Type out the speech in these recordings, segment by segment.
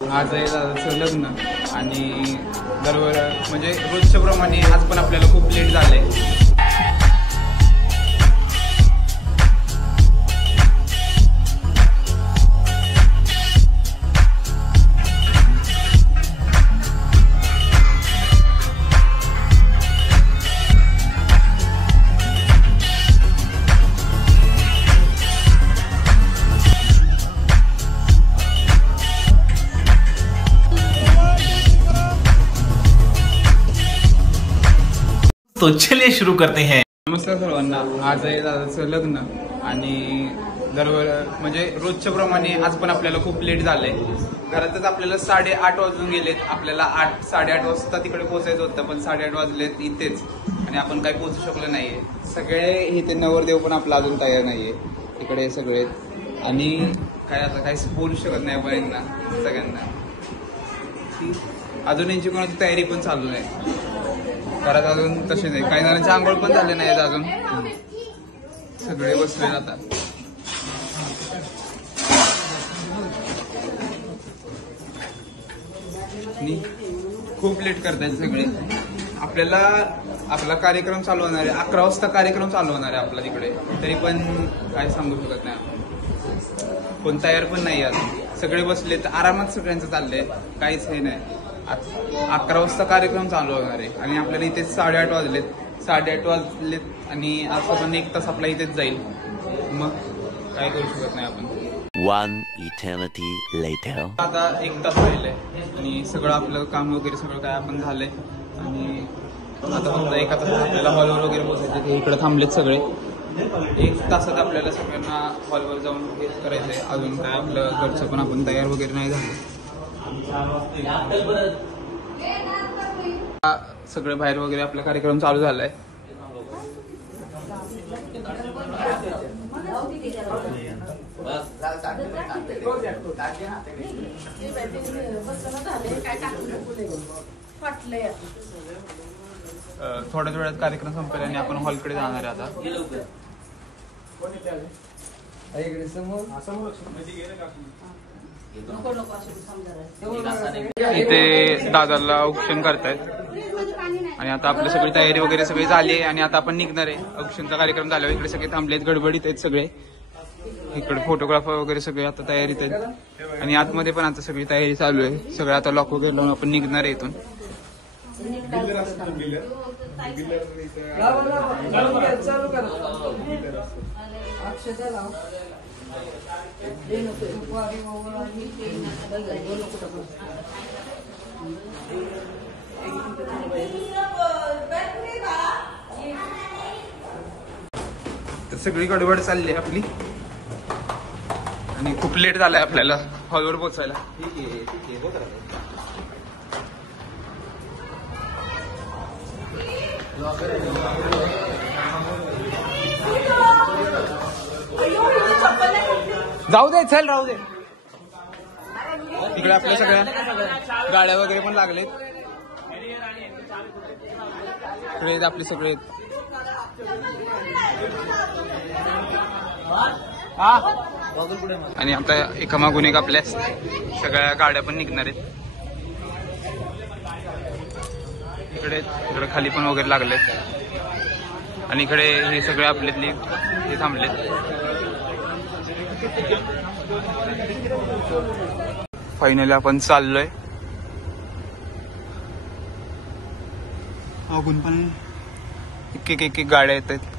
आज आहे दादाचं लग्न आणि म्हणजे रोजच्या प्रमाणे आज पण आपल्याला खूप लेट झालंय. तो चलिए शुरू करते हैं. नमस्कार सर्वांना. आज आहे दादाचं लग्न आणि म्हणजे रोजच्या प्रमाणे आज पण आपल्याला खूप लेट झालंय. घरातच आपल्याला 8:30 वाजून गेलेत. आपल्याला 8-8:30 वाजता तिकडे पोहोचायचं होतं, पण 8:30 वाजलेत इथेच आणि आपण काही पोहोचू शकलो नाहीये. सगळे इथे नवरदेव पण आपला अजून तयार नाहीये. इकडे सगळे आणि काय आता काही बोलू शकत नाही आपण यांना सगळ्यांना. अजून यांची कोणाची तयारी पण चालू आहे. घरात अजून तसे नाही. काही जणांचे आंघोळ पण झाले नाहीत अजून. सगळे बसले जातात. खूप लेट करतायत सगळे. आपला कार्यक्रम चालू होणार आहे 11 वाजता. कार्यक्रम चालू होणार आहे आपला तिकडे. तरी पण काय सांगू शकत नाही. कोण तयार पण नाही अजून. सगळे बसले तर आरामात सगळ्यांचं चाललंय. काहीच हे नाही. 11 वाजता कार्यक्रम चालू होणार आहे आणि आपल्याला इथे 8:30 वाजलेत. 8:30 वाजलेत आणि असं पण 1 तास आपला इथेच जाईल. मग काय करू शकत नाही आपण. One eternity later. आता 1 तास राहिलंय आणि सगळं आपलं काम वगैरे सगळं काय आपण झालंय आणि आता फक्त 1 तासात आपल्याला हॉलवर वगैरे पोहोचायचं. इकडे थांबलेत सगळे. 1 तासात आपल्याला सगळ्यांना हॉलवर जाऊन हे करायचंय. अजून काय आपलं घरचं पण आपण तयार वगैरे नाही झालं. सगळे बाहेर वगैरे आपला कार्यक्रम चालू झालाय. थोड्याच वेळात कार्यक्रम संपेल आणि आपण हॉलकडे जाणार आहे आता. इथे दादाला औक्षण करतायत आणि आता आपली सगळी तयारी वगैरे सगळी झाली आहे आणि आता आपण निघणार आहे. औक्षणचा कार्यक्रम झाल्यावर इकडे सगळे थांबलेत. गडबडीत आहेत सगळे. इकडे फोटोग्राफर वगैरे सगळे आता तयारीत आहेत आणि आतमध्ये पण आता सगळी तयारी चालू आहे. सगळं आता लॉक वगैरे लावून आपण निघणार आहे इथून. तर सगळी गडबड चालली आहे आपली आणि खूप लेट झालाय आपल्याला हॉलवर पोहोचायला. जाऊ दे, चल राहू दे. इकडे आपल्या सगळ्या गाड्या वगैरे पण लागलेत. इकडे आपले सगळे आणि आता एकामागून एक आपल्या सगळ्या गाड्या पण निघणार आहेत. इकडे खाली पण वगैरे लागलेत आणि इकडे हे सगळे आपल्यातली हे थांबलेत. फायनली आपण चाललोय. अजून पण एक गाड्या येत आहेत.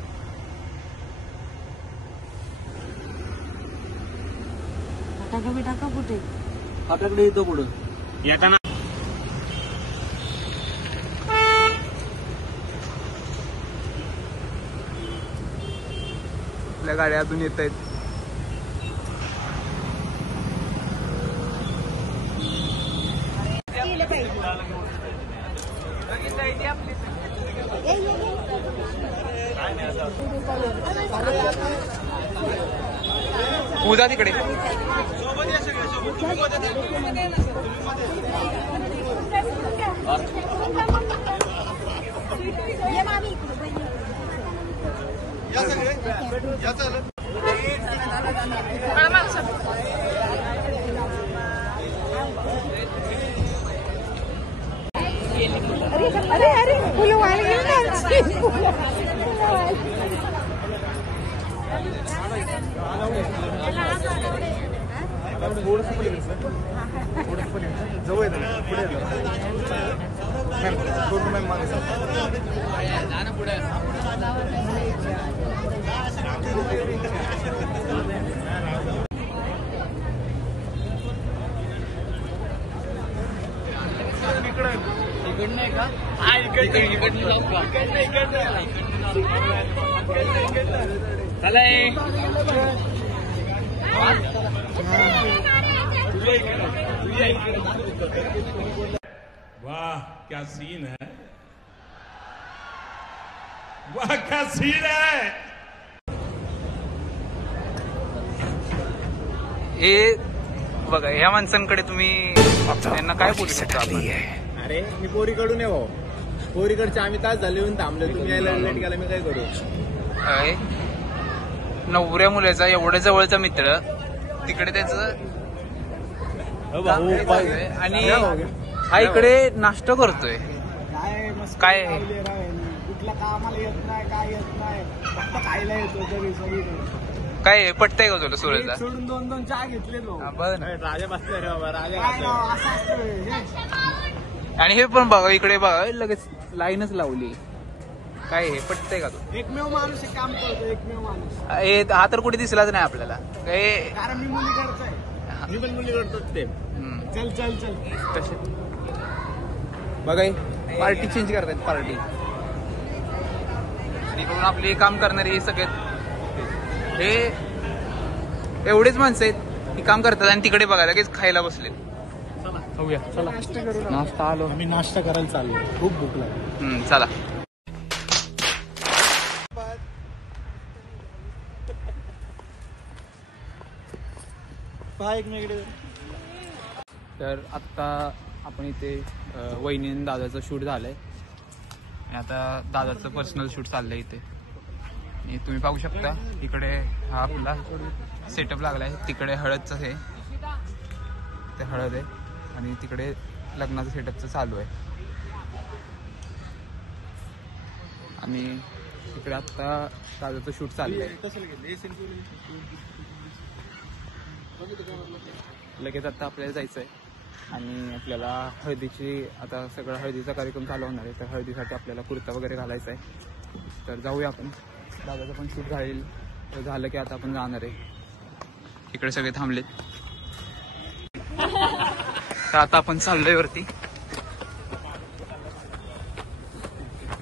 टाका कुठे आपल्याकडे येतो पुढं येताना. आपल्या गाड्या अजून येत आहेत. उदा तिकडे अरे अरे फुलं वाया गेली. इकडनं का? हा इकडनं जाऊ का? चला वाह क्या सीन है, वाह क्या सीन है. हे बघा, ह्या माणसांकडे तुम्ही त्यांना काय बोलू शकता? अरे मी पोरीकडून आहे भाऊ. पोरीकडचे आम्ही तास झाले येऊन थांबले. तुम्ही यायला लेट गेला, मी काय करू? काय नवऱ्या मुलाचा एवढ्या जवळचा मित्र तिकडे त्याचं आणि हा इकडे नाश्ता करतोय. काय कुठल्या कामाला येत नाही, काय येत नाही, फक्त खायला येतो तरी सगळीकडे. काय पटतंय का तुला सूरजला? सोडून 2-2 चहा घेतले तो. बरं ना. राजा बसलाय रे बाबा, राजा असं असतं. आणि हे पण बघा, इकडे बघा, लगेच लाईनच लावली. काय हे पटतंय का तू? एकमेव माणूस हे काम करतो, एकमेव माणूस. हे हा तर कुठे दिसलाच नाही आपल्याला. हे कारण मी मुलीकडचं आहे. मी पण मुलीकडतोच ते. चल चल चल. कसे बघा, पार्टी चेंज करतायत पार्टी. आणि इकडून आपले काम करणारे हे सगळे हे एवढेच माणसं आहेत की काम करतात आणि तिकडे बघा लगेच खायला बसलेत. होऊया चला, नाश्ता आलो. आम्ही नाश्ता करायला चाललो, खूप भूक लागली. चला. तर आत्ता आपण इथे वहिनी आणि दादाचं शूट झालंय आणि आता दादाचं पर्सनल शूट चाललंय इथे. आणि तुम्ही पाहू शकता इकडे हा आपला सेटअप लागलाय. तिकडे हळदचं हे ते हळद आहे आणि तिकडे लग्नाचं सेटअपचं चालू आहे. आणि इकडे आत्ता दादाचं शूट चाललंय. लगेच आता आपल्याला जायचं आहे आणि आपल्याला हळदीची आता सगळं हळदीचा कार्यक्रम चालू होणार आहे. तर हळदीसाठी आपल्याला कुर्ता वगैरे घालायचा आहे. तर जाऊया आपण. दादाचं पण शूट झालं की आता आपण जाणार आहे. इकडे सगळे थांबलेत. तर आता आपण चाललोय वरती.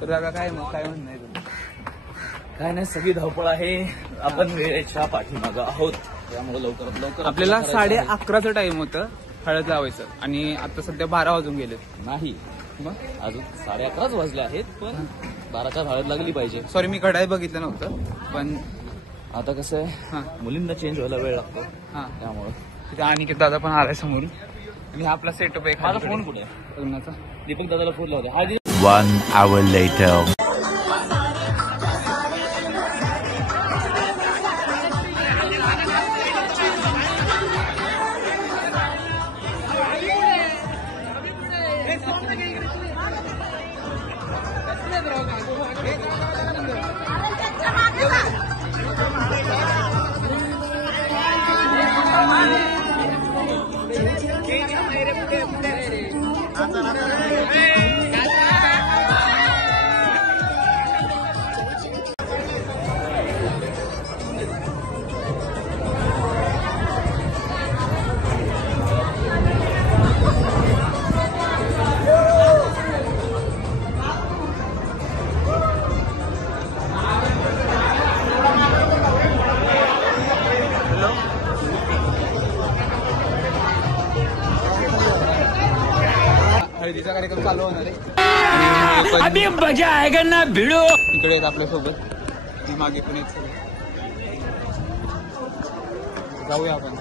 तर दादा काय म्हणणं आहे तुझं? काय नाही, सगळी धावपळ आहे. आपण वेळेच्या पाठीमागं आहोत, त्यामुळे लवकरात लवकर आपल्याला 11:30चं टाइम होतं हळद लावायचं आणि आता सध्या 12 वाजून गेलेत. नाही, मग अजून 11:30 वाजले आहेत, पण 12च्या हळद लागली पाहिजे. सॉरी, मी घड्याळ बघितलं नव्हतं. पण आता कसं हां आहे, मुलींना चेंज व्हायला वेळ लागतो, हां त्यामुळे. तिथे अनिकेत दादा पण आलाय समोरून. आणि हा आपला सेटअप आहे. माझा फोन कुठे आहे? लग्नाचा दीपक दादाला फोन लावला. हा 1 hour later. हळदीचा कार्यक्रम चालू होणार आहे. अभी मजा आएगा ना भिडो. इकडे आहेत आपल्यासोबत, मागे पण एक सगळे. जाऊया आपण.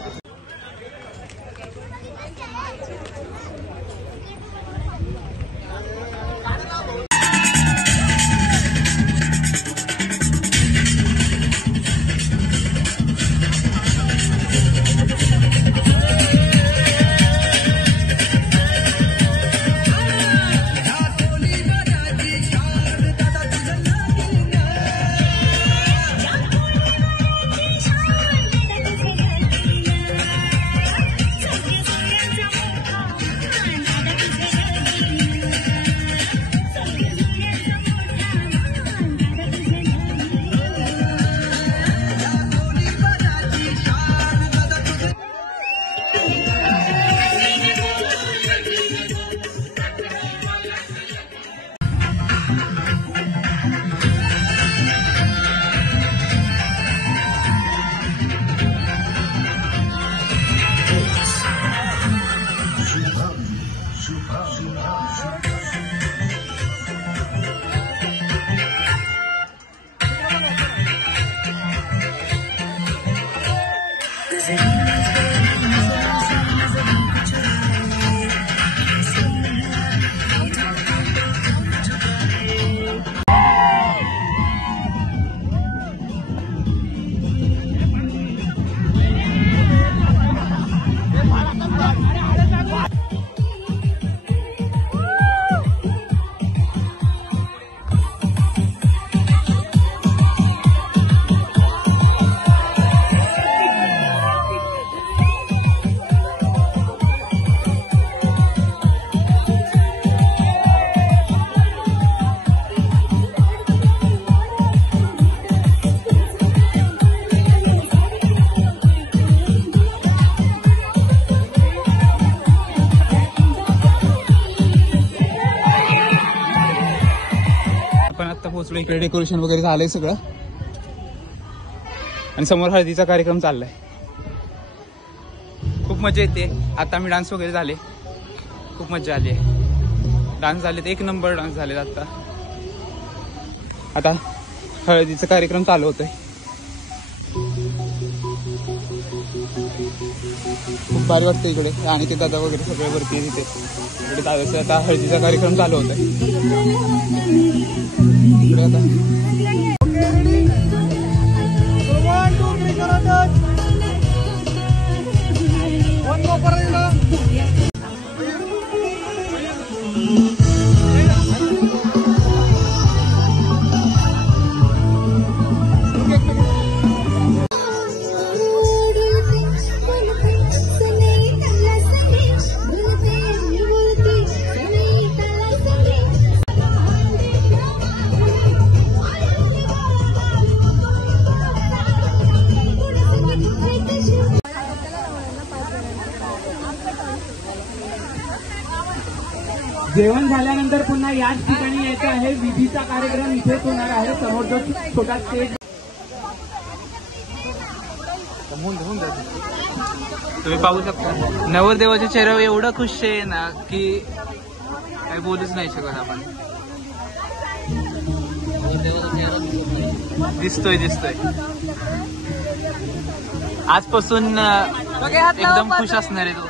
पोहोचलो इकडे. डेकोरेशन वगैरे झालंय सगळं आणि समोर हळदीचा कार्यक्रम चाललाय. खूप मजा येते. आता मी डान्स वगैरे झाले, खूप मजा आली आहे. डान्स झालेत, एक नंबर डान्स झालेत. आता हळदीचा कार्यक्रम चालू होतोय. खूप भारी वाटतं इकडे. आणि ते दादा वगैरे सगळे वरती तिथे इकडे दादाचा आता हळदीचा कार्यक्रम चालू होतोय इकडे. आता जेवण झाल्यानंतर पुन्हा याच ठिकाणी यायचं आहे. विधीचा कार्यक्रम इथेच होणार आहे. समोरचा छोटा स्टेज. तुम्ही पाहू शकता नवरदेवाच्या चेहऱ्यावर एवढं खुश आहे ना की काही बोलूच नाही शकत आपण. दिसतोय आजपासून एकदम खुश असणार आहे तो.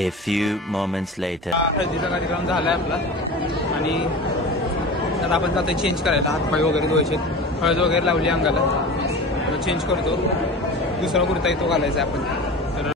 A few moments later. हळदीचा कार्यक्रम झालाय आपला आणि आता आपण जातोय चेंज करायला. हातपाय वगैरे धुवायचे, हळद वगैरे लावली अंगाला, चेंज करतो. दुसरा कुर्ता तो घालायचा आपण.